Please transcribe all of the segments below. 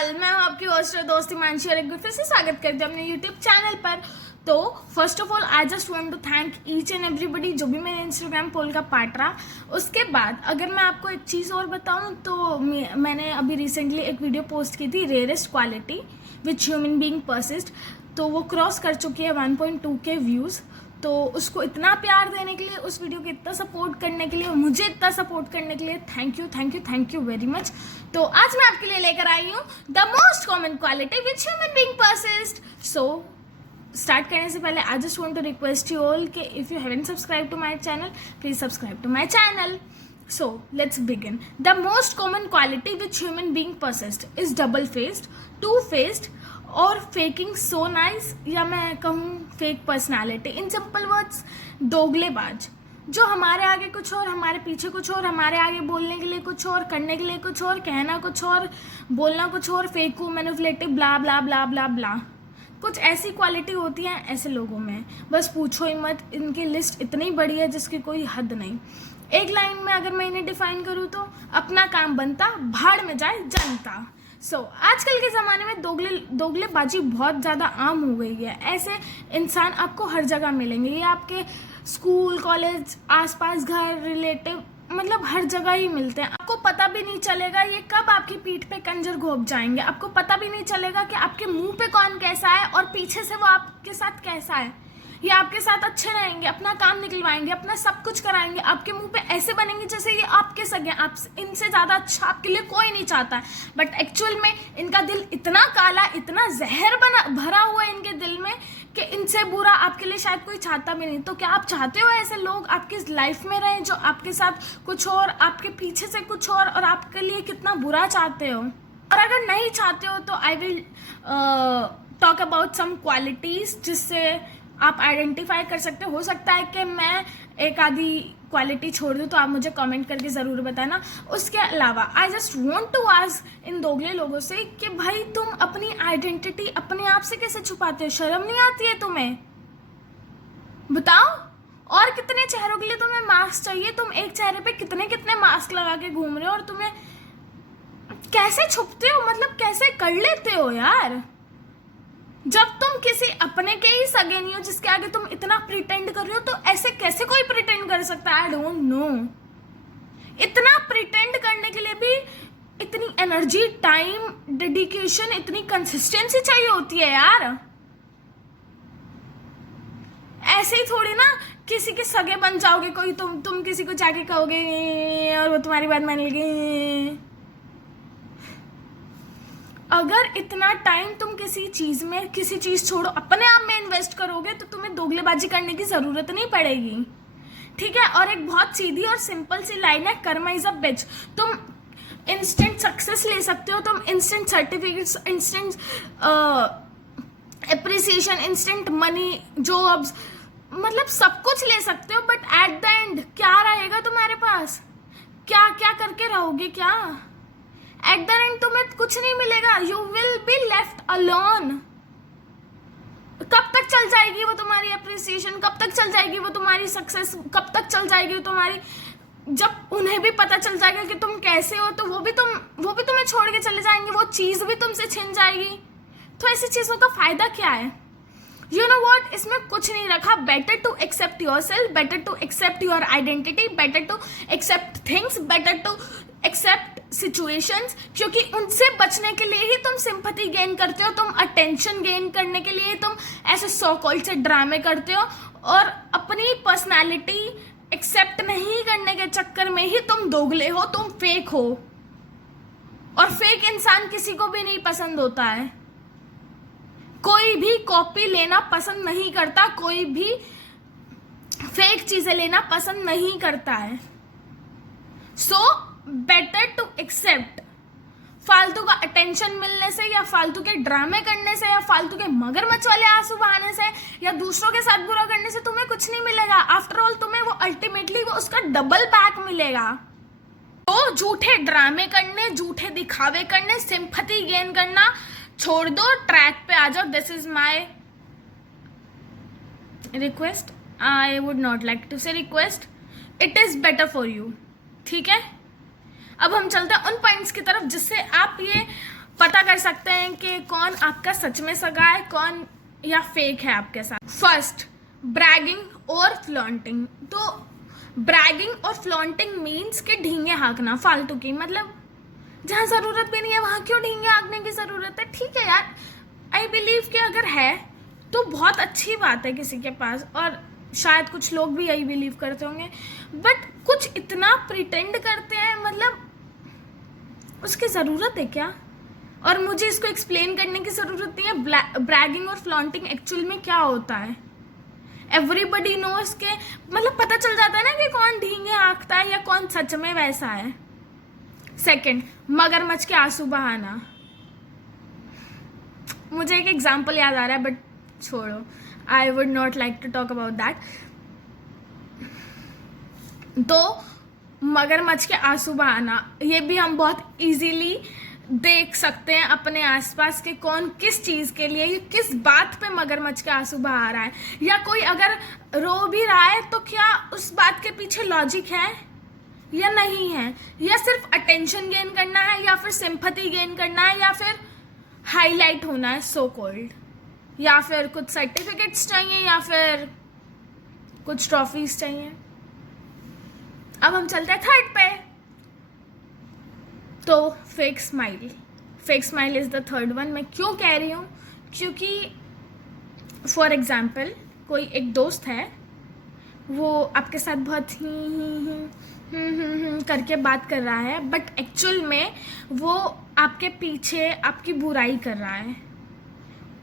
हाल। मैं हूं आपकी होस्ट और दोस्त हिमांशी और एक बार फिर से स्वागत करती हूं अपने यूट्यूब चैनल पर। तो first of all I just want to thank each and everybody जो भी मेरे इंस्टाग्राम पोल का पार्ट रहा। उसके बाद अगर मैं आपको एक चीज़ और बताऊं तो मैंने अभी रिसेंटली एक वीडियो पोस्ट की थी, rarest quality which human being persist. तो वो क्रॉस कर चुकी है 1.2 के व्यूज़। तो उसको इतना प्यार देने के लिए, उस वीडियो को इतना सपोर्ट करने के लिए, मुझे इतना सपोर्ट करने के लिए थैंक यू वेरी मच। तो आज मैं आपके लिए लेकर आई हूँ the most common quality which human being persist. So start करने से पहले I just want to request you all कि if you haven't subscribe to my channel, please subscribe to my channel. So let's begin. The most common quality which human being possessed is double-faced, two-faced, और faking so nice, या मैं कहूँ fake personality. In simple words, दोगलेबाज, जो हमारे आगे कुछ और, हमारे पीछे कुछ और, हमारे आगे बोलने के लिए कुछ और, करने के लिए कुछ और, कहना कुछ और, बोलना कुछ और, फेकू, मैनिपुलेटिव, ब्ला ब्ला ब्ला ब्ला ब्ला। कुछ ऐसी क्वालिटी होती है ऐसे लोगों में, बस पूछो ही मत। इनकी लिस्ट इतनी बड़ी है जिसकी कोई हद नहीं। एक लाइन में अगर मैं इन्हें डिफाइन करूँ तो अपना काम बनता, भाड़ में जाए जनता। आजकल के ज़माने में दोगलेबाजी बहुत ज़्यादा आम हो गई है। ऐसे इंसान आपको हर जगह मिलेंगे। ये आपके स्कूल, कॉलेज, आसपास, घर, रिलेटिव, मतलब हर जगह ही मिलते हैं। आपको पता भी नहीं चलेगा ये कब आपकी पीठ पे कंजर घोंप जाएंगे। आपको पता भी नहीं चलेगा कि आपके मुंह पे कौन कैसा है और पीछे से वो आपके साथ कैसा है। ये आपके साथ अच्छे रहेंगे, अपना काम निकलवाएंगे, अपना सब कुछ कराएंगे, आपके मुंह पे ऐसे बनेंगे जैसे ये आपके सगे। आप इनसे ज़्यादा अच्छा आपके लिए कोई नहीं चाहता है, बट एक्चुअल में इनका दिल इतना काला, इतना जहर भरा हुआ है इनके दिल में कि इनसे बुरा आपके लिए शायद कोई चाहता भी नहीं। तो क्या आप चाहते हो ऐसे लोग आपकी लाइफ में रहें जो आपके साथ कुछ और, आपके पीछे से कुछ और आपके लिए कितना बुरा चाहते हो? और अगर नहीं चाहते हो तो I will talk about some qualities जिससे आप आइडेंटिफाई कर सकते हो सकता है कि मैं एक आधी क्वालिटी छोड़ दूँ, तो आप मुझे कमेंट करके ज़रूर बताना। उसके अलावा I just want to ask इन दोगले लोगों से कि भाई तुम अपनी आइडेंटिटी अपने आप से कैसे छुपाते हो? शर्म नहीं आती है तुम्हें? बताओ। और कितने चेहरों के लिए तुम्हें मास्क चाहिए? तुम एक चेहरे पे कितने कितने मास्क लगा के घूम रहे हो और तुम्हें कैसे छुपते हो? मतलब कैसे कर लेते हो यार? जब तुम किसी अपने के ही सगे नहीं हो जिसके आगे तुम इतना प्रिटेंड कर रहे हो, तो ऐसे कैसे कोई प्रिटेंड कर सकता है? I don't know. इतना प्रिटेंड करने के लिए भी इतनी एनर्जी, टाइम, डेडिकेशन, इतनी कंसिस्टेंसी चाहिए होती है यार। ऐसे ही थोड़ी ना किसी के सगे बन जाओगे कोई, तुम किसी को जाके कहोगे और वो तुम्हारी बात मान लेगी। अगर इतना टाइम तुम किसी चीज़ में, किसी चीज़ छोड़ो अपने आप में इन्वेस्ट करोगे तो तुम्हें दोगलेबाजी करने की ज़रूरत नहीं पड़ेगी, ठीक है? और एक बहुत सीधी और सिंपल सी लाइन है, कर्मा इज अ बिच। तुम इंस्टेंट सक्सेस ले सकते हो, तुम instant certificates, instant appreciation, instant money, jobs, मतलब सब कुछ ले सकते हो, बट एट द एंड क्या रहेगा तुम्हारे पास? क्या क्या करके रहोगे? क्या एट द एंड तुम्हें कुछ नहीं मिलेगा। You will be left alone. कब तक चल जाएगी वो तुम्हारी अप्रिसिएशन? कब तक चल जाएगी वो तुम्हारी सक्सेस? कब तक चल जाएगी वो तुम्हारी? जब उन्हें भी पता चल जाएगा कि तुम कैसे हो तो वो भी तुम्हें छोड़ के चले जाएंगे, वो चीज भी तुमसे छिन जाएगी। तो ऐसी चीजों का फायदा क्या है? यू नो वॉट, इसमें कुछ नहीं रखा। Better to accept your self, better to accept your identity, better to accept things, better to accept situations, क्योंकि उनसे बचने के लिए ही तुम सिंपैथी गेन करते हो, तुम अटेंशन गेन करने के लिए तुम ऐसे सो कॉल्ड से ड्रामे करते हो, और अपनी पर्सनालिटी एक्सेप्ट नहीं करने के चक्कर में ही तुम दोगले हो, तुम फेक हो। और फेक इंसान किसी को भी नहीं पसंद होता है। कोई भी कॉपी लेना पसंद नहीं करता, कोई भी फेक चीजें लेना पसंद नहीं करता है। So better to accept. फालतू का अटेंशन मिलने से, या फालतू के ड्रामे करने से, या फालतू के मगरमच्छ वाले आंसू बहाने से, या दूसरों के साथ बुरा करने से तुम्हें कुछ नहीं मिलेगा। आफ्टर ऑल तुम्हें वो अल्टीमेटली वो उसका डबल बैक मिलेगा। तो झूठे ड्रामे करने, झूठे दिखावे करने, सिंपैथी गेन करना छोड़ दो, ट्रैक पे आ जाओ। This is my request. I would not like to say request, it is better for you, ठीक है? अब हम चलते हैं उन पॉइंट्स की तरफ जिससे आप ये पता कर सकते हैं कि कौन आपका सच में सगा है, कौन या फेक है आपके साथ। फर्स्ट, ब्रैगिंग और फ्लॉन्टिंग। तो ब्रैगिंग और फ्लॉन्टिंग मीन्स कि ढींगे हाँकना फालतू की, मतलब जहाँ ज़रूरत भी नहीं है वहाँ क्यों ढींगे हाँकने की ज़रूरत है। ठीक है यार, आई बिलीव कि अगर है तो बहुत अच्छी बात है किसी के पास, और शायद कुछ लोग भी यही बिलीव करते होंगे, बट कुछ इतना प्रिटेंड करते हैं, मतलब उसकी ज़रूरत है क्या? और मुझे इसको एक्सप्लेन करने की ज़रूरत नहीं है ब्रैगिंग और फ्लॉन्टिंग एक्चुअल में क्या होता है। एवरीबडी नोस के, मतलब पता चल जाता है ना कि कौन ढींगे हाँकता है या कौन सच में वैसा है। सेकंड, मगरमच्छ के आंसू बहाना। मुझे एक एग्जाम्पल याद आ रहा है, बट छोड़ो, I would not like to talk about that. तो मगरमच्छ के आंसू बहाना, ये भी हम बहुत इजीली देख सकते हैं अपने आसपास के कौन किस चीज़ के लिए, किस बात पे मगरमच्छ के आंसू बहा रहा है, या कोई अगर रो भी रहा है तो क्या उस बात के पीछे लॉजिक है या नहीं है, या सिर्फ अटेंशन गेन करना है, या फिर सिंपैथी गेन करना है, या फिर हाईलाइट होना है सो कॉल्ड, या फिर कुछ सर्टिफिकेट्स चाहिए, या फिर कुछ ट्रॉफीज चाहिए। अब हम चलते हैं थर्ड पे। तो fake smile. Fake smile is the third one. मैं क्यों कह रही हूँ? क्योंकि फॉर एग्जाम्पल कोई एक दोस्त है, वो आपके साथ बहुत ही करके बात कर रहा है, बट एक्चुअल में वो आपके पीछे आपकी बुराई कर रहा है।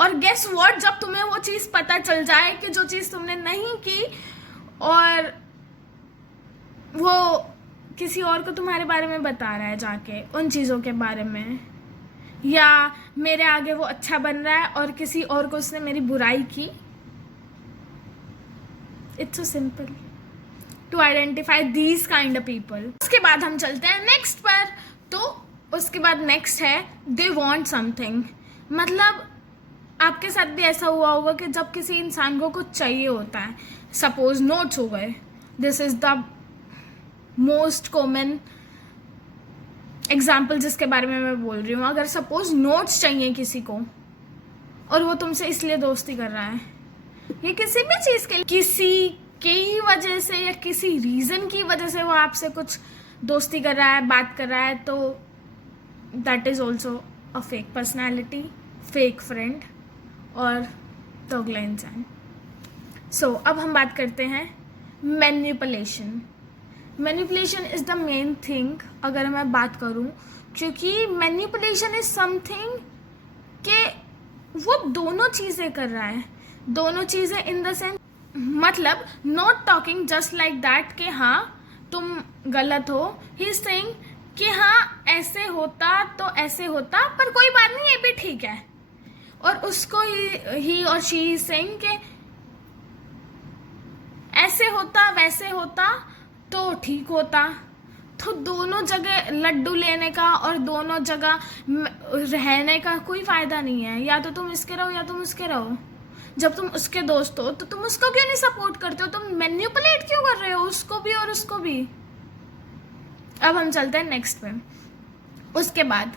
और गेस व्हाट, जब तुम्हें वो चीज़ पता चल जाए कि जो चीज़ तुमने नहीं की, और वो किसी और को तुम्हारे बारे में बता रहा है जाके उन चीज़ों के बारे में, या मेरे आगे वो अच्छा बन रहा है और किसी और को उसने मेरी बुराई की। It's so simple to identify these kind of people. उसके बाद हम चलते हैं नेक्स्ट पर। तो उसके बाद नेक्स्ट है दे वॉन्ट समथिंग। मतलब आपके साथ भी ऐसा हुआ होगा कि जब किसी इंसान को कुछ चाहिए होता है, सपोज नोट्स हो गए, this is the most common example जिसके बारे में मैं बोल रही हूँ। अगर सपोज नोट्स चाहिए किसी को और वो तुमसे इसलिए दोस्ती कर रहा है, ये किसी भी चीज़ के लिए, किसी की वजह से या किसी रीज़न की वजह से वो आपसे कुछ दोस्ती कर रहा है, बात कर रहा है, तो that is also a fake personality, fake friend और दोगला इंसान। सो अब हम बात करते हैं manipulation. Manipulation is the main thing अगर मैं बात करूं, क्योंकि मैनिपुलेशन इज समथिंग कि वो दोनों चीज़ें कर रहा है। दोनों चीज़ें इन द सेंस, मतलब not talking just like that कि हाँ तुम गलत हो, ही इज सेइंग कि हाँ ऐसे होता तो ऐसे होता, पर कोई बात नहीं, ये भी ठीक है। और उसको ही और शी इज सेइंग कि ऐसे होता वैसे होता तो ठीक होता। तो दोनों जगह लड्डू लेने का और दोनों जगह रहने का कोई फ़ायदा नहीं है। या तो तुम इसके रहो या तुम उसके रहो। जब तुम उसके दोस्त हो तो तुम उसको क्यों नहीं सपोर्ट करते हो? तुम मैनिपुलेट क्यों कर रहे हो उसको भी और उसको भी? अब हम चलते हैं नेक्स्ट पे। उसके बाद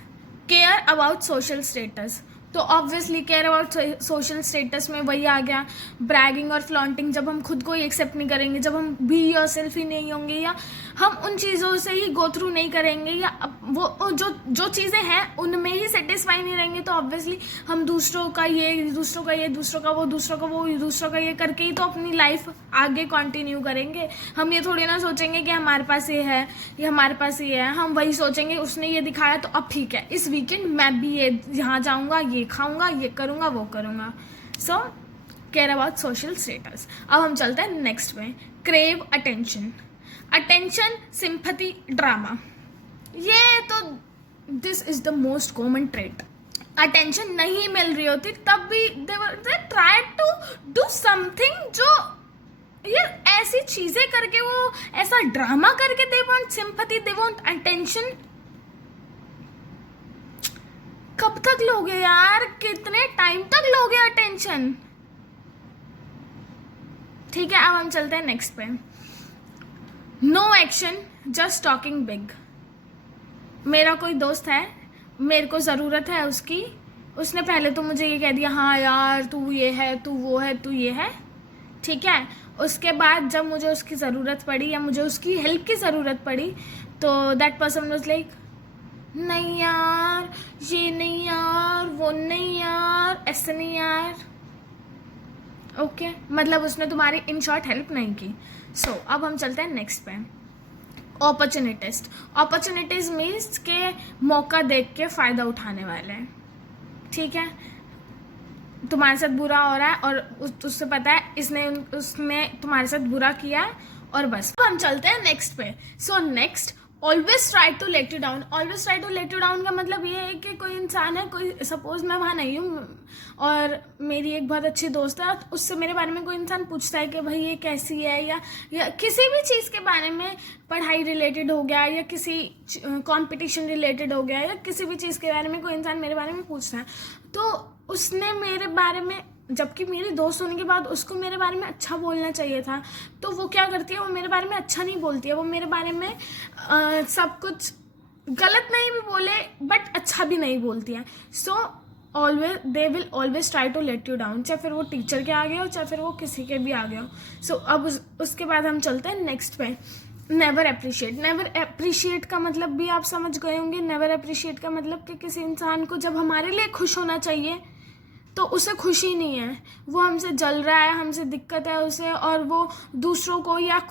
केयर अबाउट सोशल स्टेटस। तो obviously care about social status में वही आ गया ब्रैगिंग और फ्लॉन्टिंग। जब हम खुद को ही एक्सेप्ट नहीं करेंगे, जब हम बी योरसेल्फ ही नहीं होंगे, या हम उन चीज़ों से ही गो थ्रू नहीं करेंगे, या वो जो चीज़ें हैं उनमें ही सेटिस्फाई नहीं रहेंगे, तो ऑब्वियसली हम दूसरों का ये, दूसरों का ये, दूसरों का वो, दूसरों का वो, दूसरों का ये करके ही तो अपनी लाइफ आगे कंटिन्यू करेंगे। हम ये थोड़ी ना सोचेंगे कि हमारे पास ये है, ये हमारे पास ये है। हम वही सोचेंगे उसने ये दिखाया तो अब ठीक है, इस वीकेंड मैं भी ये यहाँ जाऊँगा, ये खाऊंगा, ये करूँगा, वो करूँगा। So care about social status. अब हम चलते हैं नेक्स्ट में, crave attention. Attention, sympathy, drama, ये तो this is the most common trait. Attention नहीं मिल रही होती तब भी they try to do something, जो ये ऐसी चीजें करके, वो ऐसा ड्रामा करके they want sympathy, they want attention. कब तक लोगे यार? कितने टाइम तक लोगे अटेंशन? ठीक है, अब हम चलते हैं नेक्स्ट पे। No action, just talking big. मेरा कोई दोस्त है, मेरे को ज़रूरत है उसकी, उसने पहले तो मुझे ये कह दिया हाँ यार तू ये है, तू वो है, तू ये है, ठीक है। उसके बाद जब मुझे उसकी ज़रूरत पड़ी या मुझे उसकी हेल्प की ज़रूरत पड़ी तो दैट पर्सन वाज लाइक नहीं यार, ये नहीं यार, वो नहीं यार, ऐसे नहीं यार। ओके मतलब उसने तुम्हारी इन शॉर्ट हेल्प नहीं की। सो अब हम चलते हैं नेक्स्ट पे, अपॉर्चुनिटीज। अपॉर्चुनिटीज मीन्स के मौका देख के फ़ायदा उठाने वाले हैं, ठीक है। तुम्हारे साथ बुरा हो रहा है और उससे पता है उसने तुम्हारे साथ बुरा किया है और बस। अब हम चलते हैं नेक्स्ट पे। So next, always try to let you down. Always try to let you down का मतलब ये है कि कोई इंसान है, कोई सपोज मैं वहाँ नहीं हूँ और मेरी एक बहुत अच्छी दोस्त है, उससे मेरे बारे में कोई इंसान पूछता है कि भाई ये कैसी है, या किसी भी चीज़ के बारे में, पढ़ाई रिलेटेड हो गया या किसी कंपटीशन रिलेटेड हो गया या किसी भी चीज़ के बारे में कोई इंसान मेरे बारे में पूछता है, तो उसने मेरे बारे में, जबकि मेरी दोस्त होने के बाद उसको मेरे बारे में अच्छा बोलना चाहिए था, तो वो क्या करती है, वो मेरे बारे में अच्छा नहीं बोलती है, वो मेरे बारे में सब कुछ गलत नहीं भी बोले बट अच्छा भी नहीं बोलती है। So always they will always try to let you down, चाहे फिर वो टीचर के आगे हो चाहे फिर वो किसी के भी आगे हो। सो अब उसके बाद हम चलते हैं नेक्स्ट पे, नेवर अप्रिशिएट। नेवर अप्रिशिएट का मतलब भी आप समझ गए होंगे। नेवर अप्रिशिएट का मतलब कि किसी इंसान को जब हमारे लिए खुश होना चाहिए तो उसे खुशी नहीं है, वो हमसे जल रहा है, हमसे दिक्कत है उसे, और वो दूसरों को या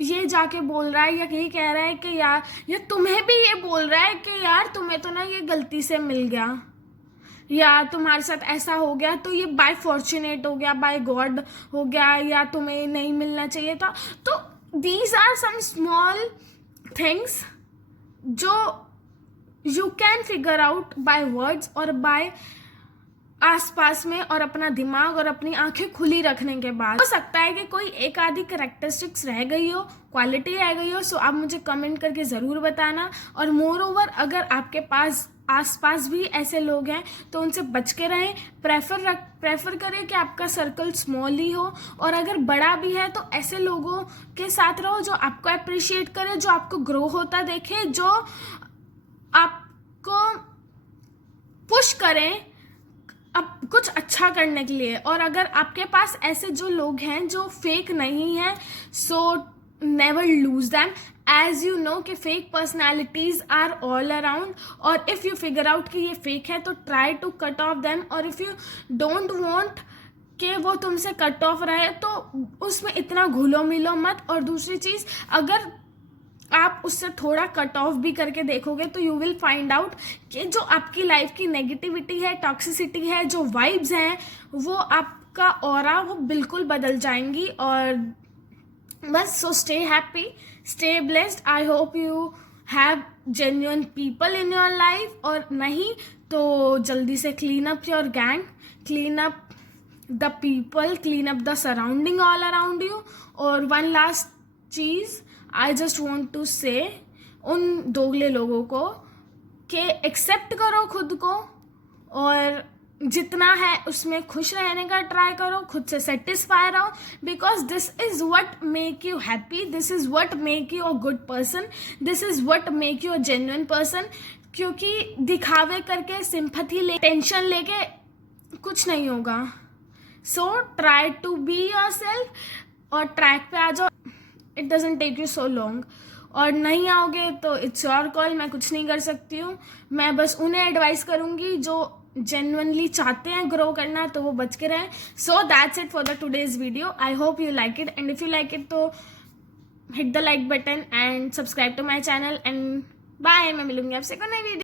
ये जाके बोल रहा है या ये कह रहा है कि यार, या तुम्हें भी ये बोल रहा है कि यार तुम्हें तो ना ये गलती से मिल गया या तुम्हारे साथ ऐसा हो गया तो ये बाय फॉर्चुनेट हो गया, बाय गॉड हो गया, या तुम्हें नहीं मिलना चाहिए था। तो these are some small things जो you can figure out by words और बाय आसपास में, और अपना दिमाग और अपनी आंखें खुली रखने के बाद। हो सकता है कि कोई एक आधी कैरेक्टरिस्टिक्स रह गई हो, क्वालिटी रह गई हो, सो आप मुझे कमेंट करके ज़रूर बताना। और मोर ओवर अगर आपके पास आसपास भी ऐसे लोग हैं तो उनसे बच के रहें। प्रेफर करें कि आपका सर्कल स्मॉल ही हो, और अगर बड़ा भी है तो ऐसे लोगों के साथ रहो जो आपको अप्रिशिएट करे, जो आपको ग्रो होता देखे, जो आपको पुश करें अब कुछ अच्छा करने के लिए। और अगर आपके पास ऐसे जो लोग हैं जो फेक नहीं है, so never lose them. As you know कि fake personalities are all around, और इफ़ यू फिगर आउट कि ये फेक है तो try to cut off them, और इफ़ यू डोंट वॉन्ट कि वो तुमसे कट ऑफ रहे तो उसमें इतना घुलो मिलो मत। और दूसरी चीज़, अगर आप उससे थोड़ा कट ऑफ भी करके देखोगे तो यू विल फाइंड आउट कि जो आपकी लाइफ की नेगेटिविटी है, टॉक्सिसिटी है, जो वाइब्स हैं, वो आपका ऑरा वो बिल्कुल बदल जाएंगी। और बस, so stay happy, stay blessed. I hope you have genuine people in your life, और नहीं तो जल्दी से clean up your gang, clean up the people, clean up the surrounding all around you. और वन लास्ट चीज़ I just want to say उन दोगले लोगों को कि एक्सेप्ट करो खुद को, और जितना है उसमें खुश रहने का ट्राई करो, खुद से सेटिस्फाई रहो, because this is what make you happy, this is what make you a good person, this is what make you a genuine person. क्योंकि दिखावे करके, सिंपैथी ले, टेंशन लेके कुछ नहीं होगा। So try to be yourself और ट्रैक पे आ जाओ। It doesn't take you so long, और नहीं आओगे तो इट्स योर कॉल, मैं कुछ नहीं कर सकती हूँ। मैं बस उन्हें एडवाइस करूँगी जो जेन्युइनली चाहते हैं ग्रो करना, तो वो बच के रहें। So that's it for the today's video. I hope you like it, and if you like it तो hit the like button and subscribe to my channel, and bye. मैं मिलूंगी आपसे कोई नई वीडियो।